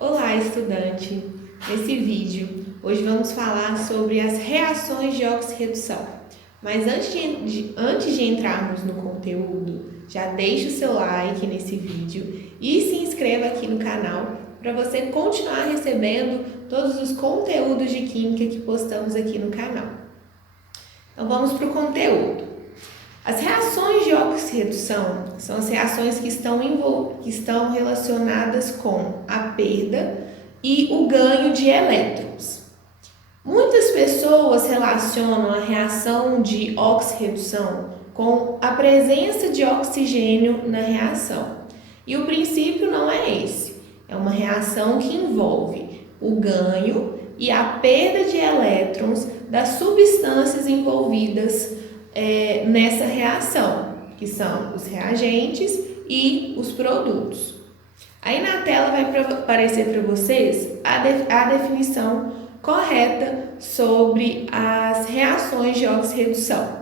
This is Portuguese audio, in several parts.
Olá, estudante! Nesse vídeo, hoje vamos falar sobre as reações de oxirredução. Mas antes de entrarmos no conteúdo, já deixe o seu like nesse vídeo e se inscreva aqui no canal para você continuar recebendo todos os conteúdos de Química que postamos aqui no canal. Então vamos para o conteúdo. As reações de oxirredução são as reações que estão relacionadas com a perda e o ganho de elétrons. Muitas pessoas relacionam a reação de oxirredução com a presença de oxigênio na reação. E o princípio não é esse. É uma reação que envolve o ganho e a perda de elétrons das substâncias envolvidas nessa reação, que são os reagentes e os produtos. Aí na tela vai aparecer para vocês a definição correta sobre as reações de oxirredução.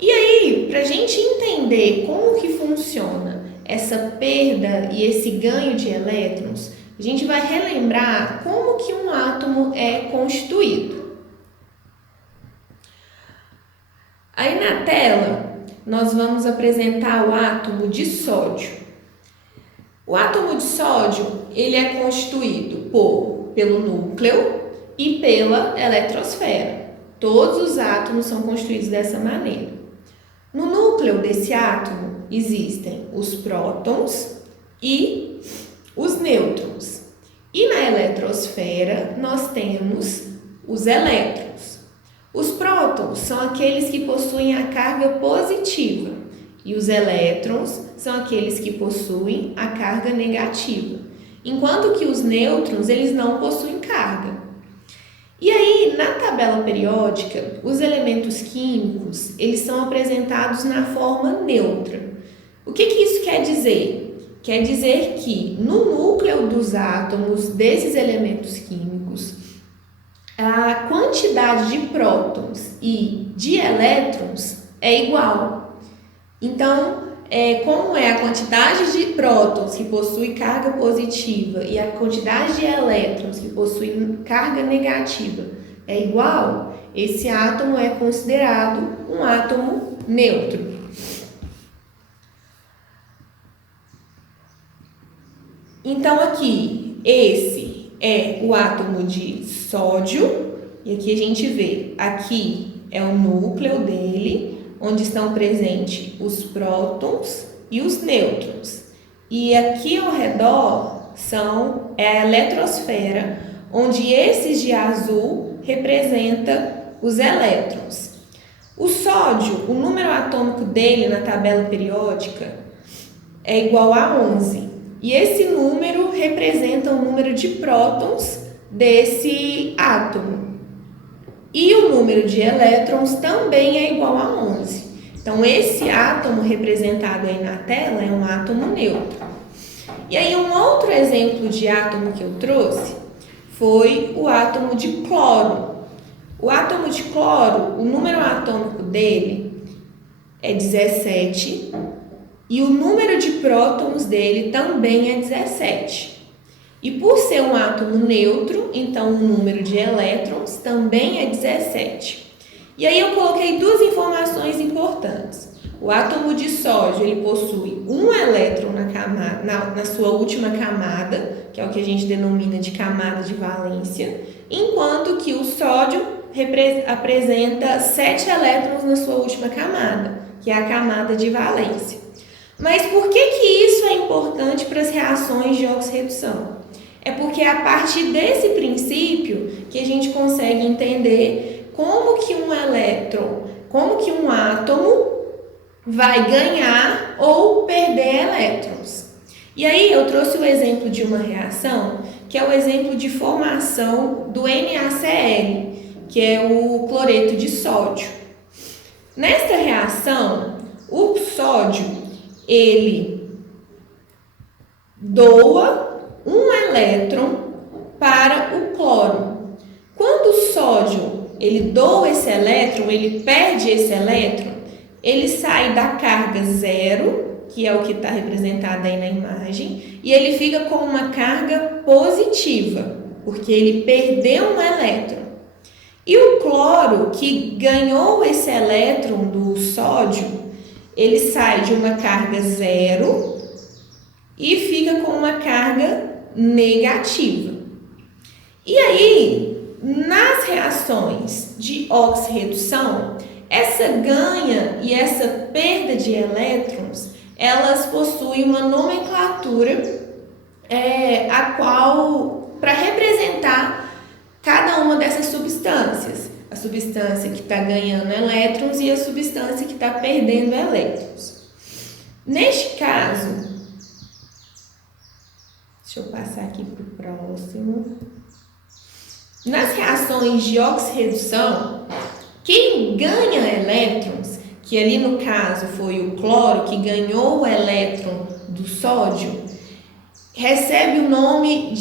E aí, para a gente entender como que funciona essa perda e esse ganho de elétrons, a gente vai relembrar como que um átomo é constituído. Aí na tela, nós vamos apresentar o átomo de sódio. O átomo de sódio, ele é constituído pelo núcleo e pela eletrosfera. Todos os átomos são constituídos dessa maneira. No núcleo desse átomo existem os prótons e os nêutrons. E na eletrosfera nós temos os elétrons. Os prótons são aqueles que possuem a carga positiva e os elétrons são aqueles que possuem a carga negativa, enquanto que os nêutrons eles não possuem carga. E aí, na tabela periódica, os elementos químicos eles são apresentados na forma neutra. O que isso quer dizer? Quer dizer que no núcleo dos átomos desses elementos químicos, a quantidade de prótons e de elétrons é igual. Então, como é a quantidade de prótons que possui carga positiva e a quantidade de elétrons que possui carga negativa é igual, esse átomo é considerado um átomo neutro. Então, aqui, esse é o átomo de sódio, e aqui a gente vê, aqui é o núcleo dele, onde estão presentes os prótons e os nêutrons. E aqui ao redor é a eletrosfera, onde esses de azul representa os elétrons. O sódio, o número atômico dele na tabela periódica é igual a 11. E esse número representa o número de prótons desse átomo. E o número de elétrons também é igual a 11. Então, esse átomo representado aí na tela é um átomo neutro. E aí, um outro exemplo de átomo que eu trouxe foi o átomo de cloro. O átomo de cloro, o número atômico dele é 17. E o número de prótons dele também é 17. E por ser um átomo neutro, então o número de elétrons também é 17. E aí eu coloquei duas informações importantes. O átomo de sódio, ele possui um elétron na sua última camada, que é o que a gente denomina de camada de valência, enquanto que o sódio apresenta 7 elétrons na sua última camada, que é a camada de valência. Mas por que isso é importante para as reações de oxirredução? É porque é a partir desse princípio que a gente consegue entender como que um átomo vai ganhar ou perder elétrons. E aí eu trouxe o exemplo de uma reação, que é o exemplo de formação do NaCl, que é o cloreto de sódio. Nesta reação, o sódio ele doa um elétron para o cloro. Quando o sódio ele doa esse elétron, ele perde esse elétron, ele sai da carga 0, que é o que está representado aí na imagem, e ele fica com uma carga positiva, porque ele perdeu um elétron. E o cloro, que ganhou esse elétron do sódio, ele sai de uma carga zero e fica com uma carga negativa. E aí, nas reações de oxirredução, essa ganha e essa perda de elétrons, elas possuem uma nomenclatura a qual, para representar cada uma dessas substâncias, a substância que está ganhando elétrons e a substância que está perdendo elétrons. Neste caso, deixa eu passar aqui para o próximo. Nas reações de oxirredução, quem ganha elétrons, que ali no caso foi o cloro que ganhou o elétron do sódio, recebe o nome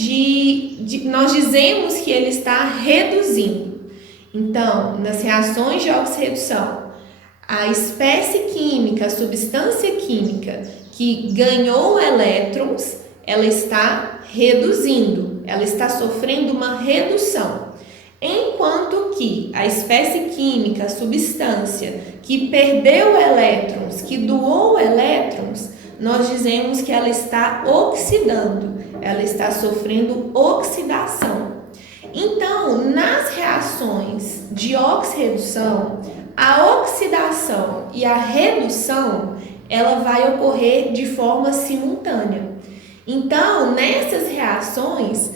nós dizemos que ele está reduzindo. Então, nas reações de oxirredução, a espécie química, a substância química que ganhou elétrons, ela está reduzindo, ela está sofrendo uma redução. Enquanto que a espécie química, a substância que perdeu elétrons, que doou elétrons, nós dizemos que ela está oxidando, ela está sofrendo oxidação. Então, nas reações de oxirredução, a oxidação e a redução, ela vai ocorrer de forma simultânea. Então, nessas reações,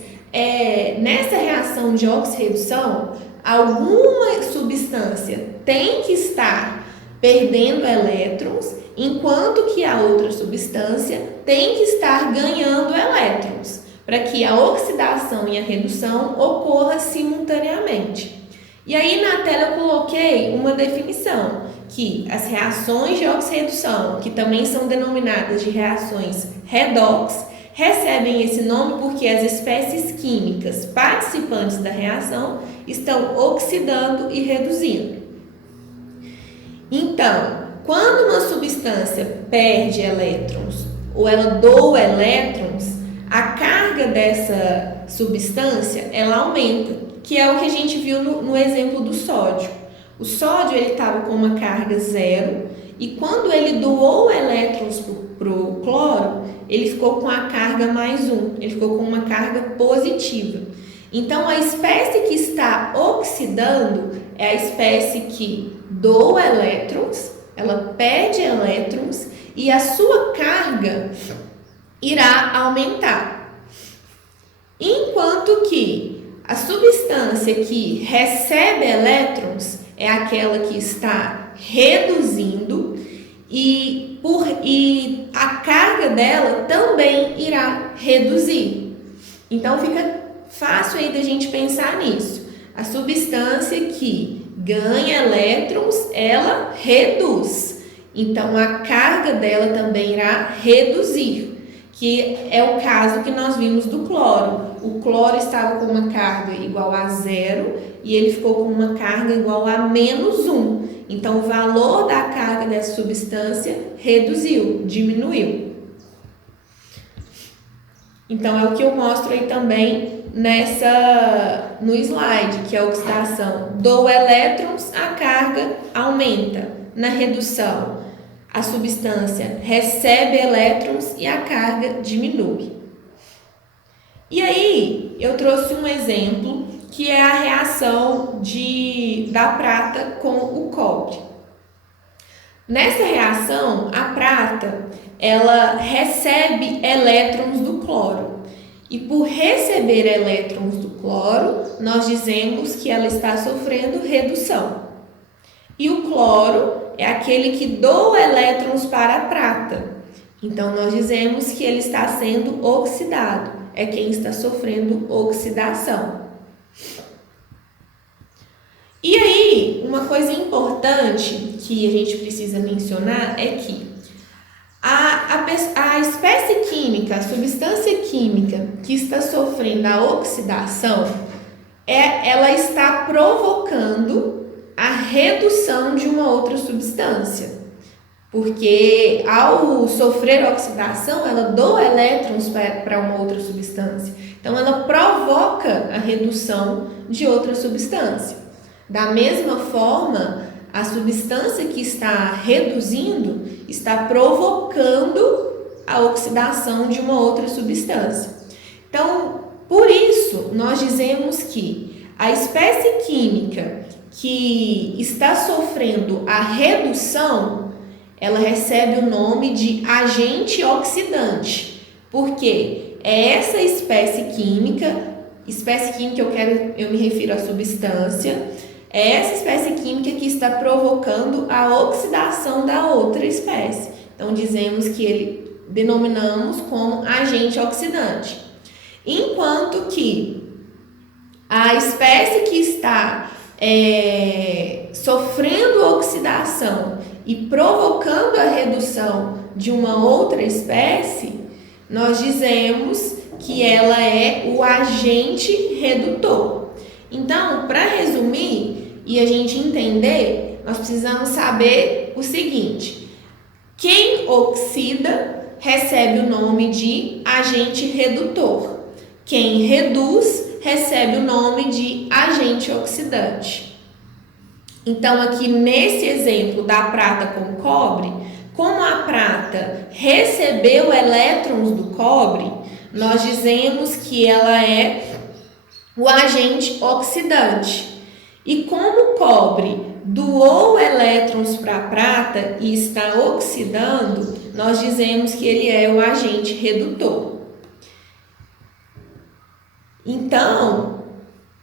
nessa reação de oxirredução, alguma substância tem que estar perdendo elétrons, enquanto que a outra substância tem que estar ganhando elétrons, para que a oxidação e a redução ocorra simultaneamente. E aí na tela eu coloquei uma definição, que as reações de oxirredução, que também são denominadas de reações redox, recebem esse nome porque as espécies químicas participantes da reação estão oxidando e reduzindo. Então, quando uma substância perde elétrons ou ela doa elétrons, a carga dessa substância ela aumenta, que é o que a gente viu no exemplo do sódio. O sódio ele estava com uma carga zero e quando ele doou elétrons para o cloro, ele ficou com a carga mais 1, ele ficou com uma carga positiva. Então, a espécie que está oxidando é a espécie que doa elétrons, ela perde elétrons e a sua carga irá aumentar. Enquanto que a substância que recebe elétrons é aquela que está reduzindo e a carga dela também irá reduzir. Então fica fácil aí da gente pensar nisso. A substância que ganha elétrons, ela reduz. Então a carga dela também irá reduzir, que é o caso que nós vimos do cloro. O cloro estava com uma carga igual a 0 e ele ficou com uma carga igual a -1. Então, o valor da carga dessa substância reduziu, diminuiu. Então, é o que eu mostro aí também no slide, que é a oxidação. Dou elétrons, a carga aumenta. Na redução, a substância recebe elétrons e a carga diminui. E aí, eu trouxe um exemplo que é a reação da prata com o cobre. Nessa reação, a prata, ela recebe elétrons do cloro. E por receber elétrons do cloro, nós dizemos que ela está sofrendo redução. E o cloro é aquele que doa elétrons para a prata. Então, nós dizemos que ele está sendo oxidado. É quem está sofrendo oxidação. E aí, uma coisa importante que a gente precisa mencionar é que a espécie química, a substância química que está sofrendo a oxidação, ela está provocando a redução de uma outra substância. porque ao sofrer oxidação, ela doa elétrons para uma outra substância. Então, ela provoca a redução de outra substância. Da mesma forma, a substância que está reduzindo está provocando a oxidação de uma outra substância. Então, por isso, nós dizemos que a espécie química que está sofrendo a redução, ela recebe o nome de agente oxidante, porque é essa espécie química eu me refiro à substância, é essa espécie química que está provocando a oxidação da outra espécie. Então, denominamos como agente oxidante. Enquanto que a espécie que está sofrendo oxidação e provocando a redução de uma outra espécie, nós dizemos que ela é o agente redutor. Então, para resumir e a gente entender, nós precisamos saber o seguinte: quem oxida recebe o nome de agente redutor. Quem reduz recebe o nome de agente oxidante. Então, aqui nesse exemplo da prata com cobre, como a prata recebeu elétrons do cobre, nós dizemos que ela é o agente oxidante. E como o cobre doou elétrons para a prata e está oxidando, nós dizemos que ele é o agente redutor. Então,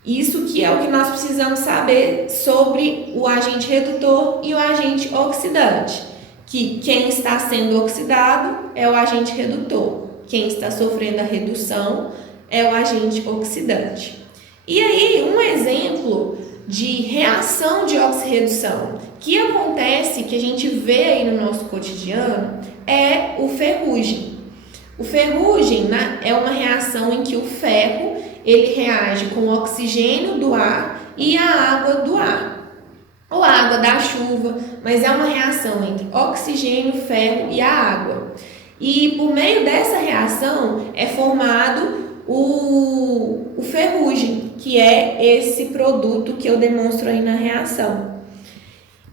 isso que é o que nós precisamos saber sobre o agente redutor e o agente oxidante. Que quem está sendo oxidado é o agente redutor. Quem está sofrendo a redução é o agente oxidante. E aí, um exemplo de reação de oxirredução que acontece, que a gente vê aí no nosso cotidiano, é o ferrugem. O ferrugem, né, é uma reação em que o ferro ele reage com o oxigênio do ar e a água do ar, ou a água da chuva, mas é uma reação entre oxigênio, ferro e a água. E por meio dessa reação é formado o ferrugem, que é esse produto que eu demonstro aí na reação.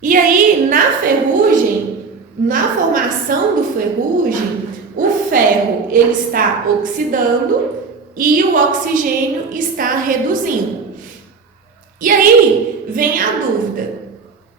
E aí, na ferrugem, na formação do ferrugem, o ferro ele está oxidando e o oxigênio está reduzindo. E aí vem a dúvida: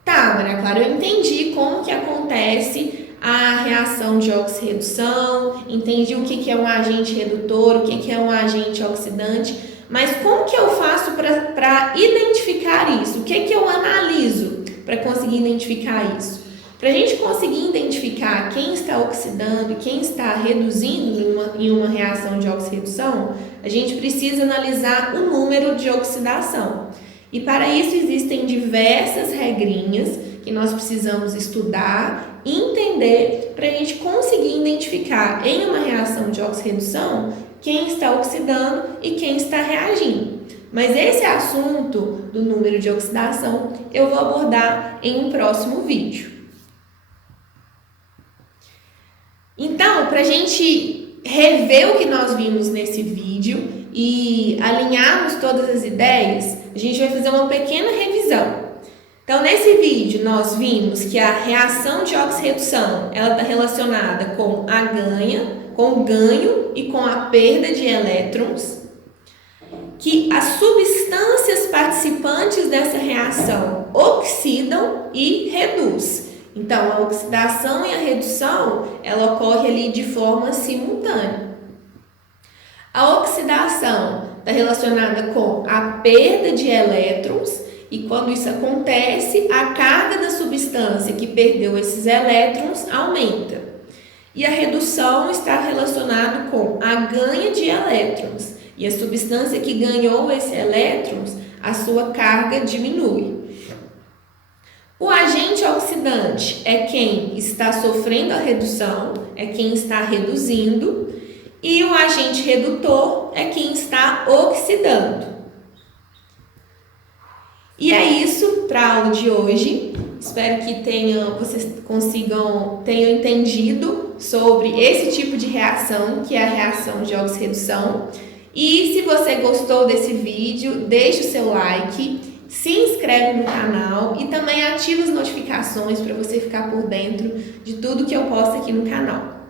tá, Maria Clara, eu entendi como que acontece a reação de oxirredução, entendi o que é um agente redutor, o que é um agente oxidante, mas como que eu faço para identificar isso? O que eu analiso para conseguir identificar isso? Para a gente conseguir identificar quem está oxidando e quem está reduzindo em uma reação de oxirredução, a gente precisa analisar o número de oxidação. E para isso existem diversas regrinhas que nós precisamos estudar e entender para a gente conseguir identificar em uma reação de oxirredução quem está oxidando e quem está reagindo. Mas esse assunto do número de oxidação eu vou abordar em um próximo vídeo. Então, para a gente rever o que nós vimos nesse vídeo e alinharmos todas as ideias, a gente vai fazer uma pequena revisão. Então, nesse vídeo, nós vimos que a reação de oxirredução ela está relacionada com o ganho e com a perda de elétrons, que as substâncias participantes dessa reação oxidam e reduzem. Então, a oxidação e a redução, ela ocorre ali de forma simultânea. A oxidação está relacionada com a perda de elétrons e quando isso acontece, a carga da substância que perdeu esses elétrons aumenta. E a redução está relacionada com a ganha de elétrons e a substância que ganhou esses elétrons, a sua carga diminui. O agente oxidante é quem está sofrendo a redução, é quem está reduzindo, e o agente redutor é quem está oxidando. E é isso. para a aula de hoje. Espero que vocês tenham entendido sobre esse tipo de reação, que é a reação de oxirredução. E se você gostou desse vídeo, deixe o seu like, se inscreve no canal e também ativa as notificações para você ficar por dentro de tudo que eu posto aqui no canal.